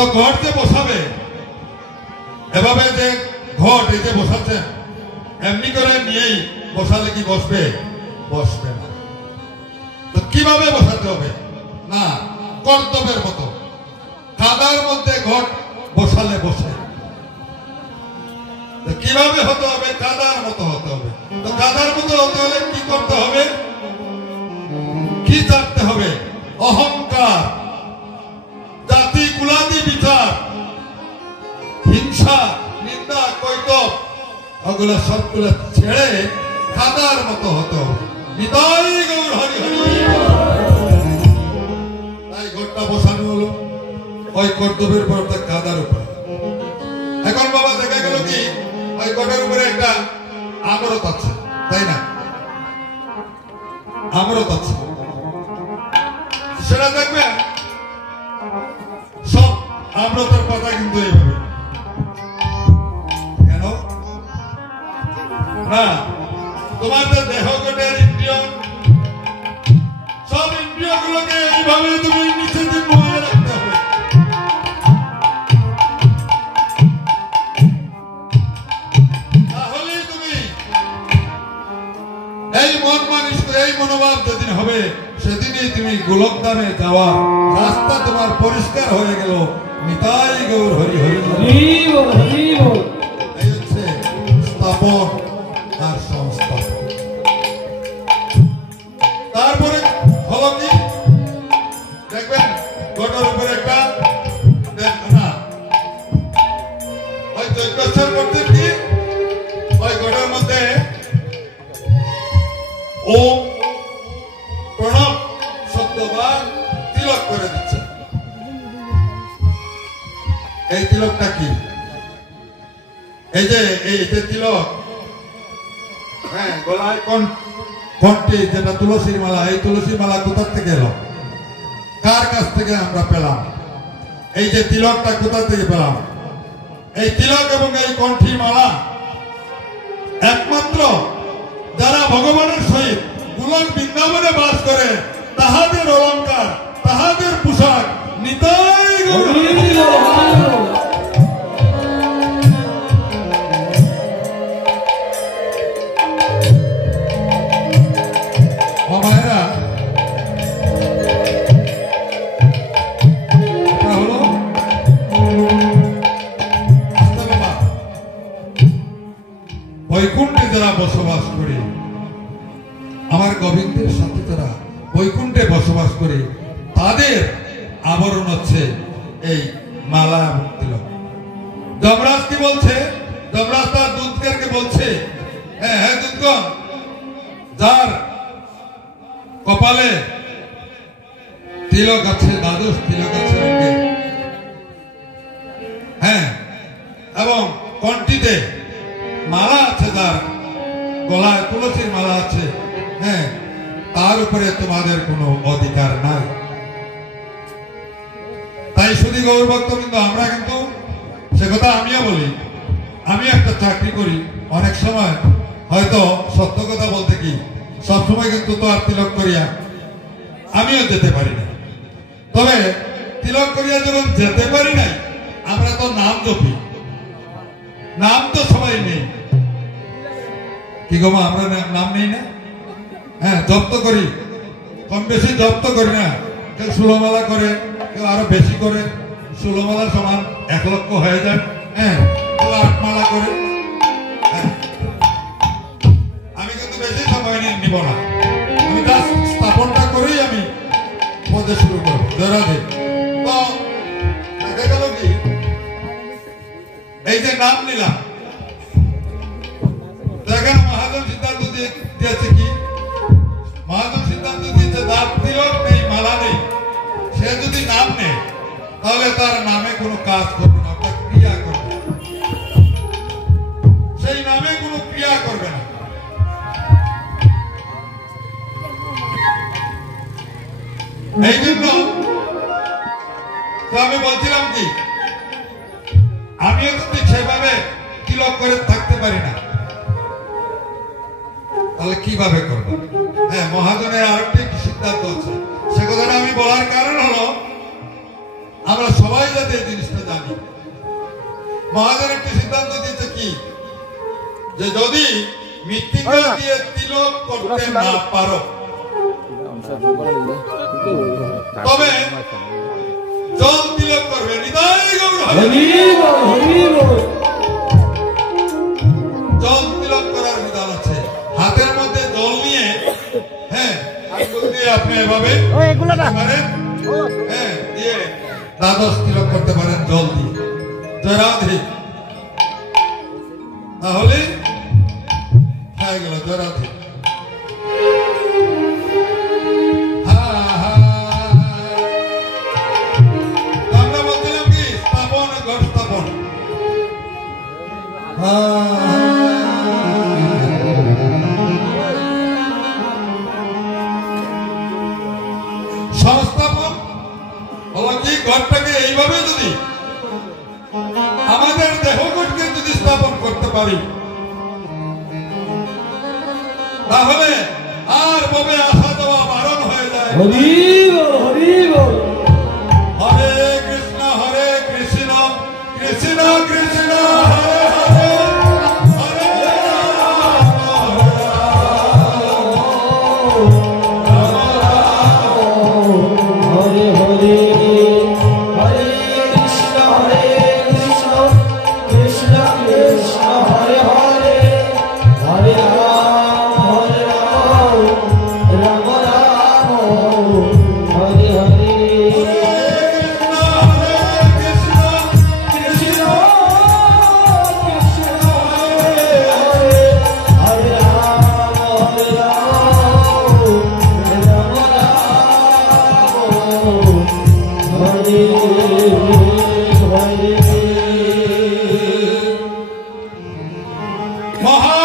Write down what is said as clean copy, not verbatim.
তো ঘট যে বসাবে এভাবে যে ঘট এই যে বসাচ্ছেন এমনি করে নিয়েই বসালে কি বসবে? বসবে না। তো কিভাবে বসাতে হবে? না, কর্তব্যের মতো কাদার মধ্যে ঘট বসালে বসে। কিভাবে হতে হবে? কাদার মতো হতে হবে। তো কাদার মতো হতে হলে কি করতে হবে? কি জানতে হবে? অহংকার, জাতি কুলাদি বিচার, হিংসা, নিন্দা, কৈতব ওগুলো সবগুলো ছেড়ে কাদার মতো হতে হবে। নিতাই গৌর হরি হরি। তাই ঘরটা বসানো হলো ওই কর্তব্যের পর কাদার উপর। এখন বাবা দেখা গেল কি ওই ঘটের উপরে একটা আমরত আছে, তাই না? আমরত আছে, সেটা দেখবেন সব আমরতের পাতা কিন্তু এইভাবে। কেন? না, তোমার যে দেহ গঠের ইন্দ্রিয়, সব ইন্দ্রিয় গুলোকে এইভাবে তুমি নিচে দিয়ে নোয়া রাখতে হবে। তাহলে তুমি এই মন মানিস, এই মনোভাব যেদিন হবে সেদিনই তুমি গোলক ধামে যাওয়া রাস্তা তোমার পরিষ্কার হয়ে গেল। নিতাই গৌর হরি হরি হরি। এই হচ্ছে স্থাপন আর সংস্থাপন। তারপরে হলো কি দেখবেন ঘটের উপরে একটা না ওই যজ্ঞাচার করতে কি ওই ঘটের মধ্যে ওম প্রণব শব্দ বা তিলক করে দিচ্ছে। এই তিলকটা কি? এই যে তিলক, হ্যাঁ, গলায় কণ্ঠে যেটা তুলসীর মালা, এই তুলসীর মালা কোথা থেকে এলো? কার কাছ থেকে আমরা পেলাম? এই যে তিলকটা কোথা থেকে পেলাম? এই তিলক এবং এই কণ্ঠী মালা একমাত্র যারা ভগবানের সহিত গোলক বৃন্দাবনে বাস করে তাহাদের অলঙ্কার, তাহাদের পোশাক। নিতাই গৌর মায়েরা, এটা হলো বৈকুণ্ঠে যারা বসবাস করে, আমার গোবিন্দের সাথে যারা বৈকুণ্ঠে বসবাস করে তাদের আবরণ হচ্ছে এই মালা এবং তিলক। যমরাজ কি বলছে? যমরাজ তার দূতকে বলছে, হ্যাঁ দূতগণ, যার কপালে তিলক আছে, দ্বাদশ তিলক আছে অঙ্গে, হ্যাঁ, এবং কণ্ঠিতে মালা আছে, যার গলায় তুলসীর মালা আছে, হ্যাঁ, তার উপরে তোমাদের কোনো অধিকার নাই। তাই শুধু গৌর ভক্তবৃন্দ, আমরা কিন্তু সে কথা আমিও বলি, আমি একটা চাকরি করি, অনেক সময় হয়তো সত্য কথা বলতে কি সবসময় কিন্তু তো আর তিলক করিয়া আমিও যেতে পারি না। তবে তিলক করিয়া যখন যেতে পারি নাই, আমরা তো নাম জপি, নাম তো সবাই নেই, কি গো মা, আমরা নাম নেই না? হ্যাঁ, জপ তো করি, কম বেশি জপ তো করি না। কেউ 16 মালা করে, কেউ আরো বেশি করে, 16 মালা সমান 1 লক্ষ হয়ে যায়। হ্যাঁ, কেউ 8 মালা করে। আমি কিন্তু বেশি সময় নিব না, আমি জাস্ট স্থাপনটা করেই আমি পদে শুরু করবো। জয়রাধে। তো দেখা গেল কি, এই যে নাম নিলাম, দেখেন মহাজন সিদ্ধান্ত দিয়েছে কি, মহাজন সিদ্ধান্ত দিয়েছে যার তিলক নেই, মালা নেই, সে যদি নাম নেয় তাহলে তার নামে কোনো কাজ করবে না, তার ক্রিয়া করবে, সেই নামে কোনো ক্রিয়া করবে না। এই জন্য আমি বলছিলাম কি, আমিও যদি সেভাবে তিলক করে থাকতে পারি না, তাহলে কিভাবে করবো? হ্যাঁ, মহাজনের আরেকটি সিদ্ধান্ত আছে, সে কথাটা আমি বলার কারণ হলো আমরা সবাই যাতে এই জিনিসটা জানি। মহাজন একটি সিদ্ধান্ত দিয়েছে কি, যে যদি মৃত্তিকা দিয়ে তিলক করতে না পারো তবে জল তিলক করবে। জল তিলক করার বিধান আছে। হাতের মধ্যে জল নিয়ে, হ্যাঁ, আঙ্গুল দিয়ে আপনি এভাবে দিয়ে দ্বাদশ তিলক করতে পারেন জল দিয়ে। জয়রাধে। তাহলে হয়ে গেল জয়রাধে। আমরা বলছিলাম কি স্থাপন, ঘর স্থাপন। সংস্থাপন হলো কি, ঘরটাকে এইভাবে যদি আমাদের দেহগণকে যদি স্থাপন করতে পারি তাহলে আর ভাবে আসা যাওয়া বারণ হয়ে যায়। হরে কৃষ্ণ কৃষ্ণ কৃষ্ণ হরে হরে, হরে মহা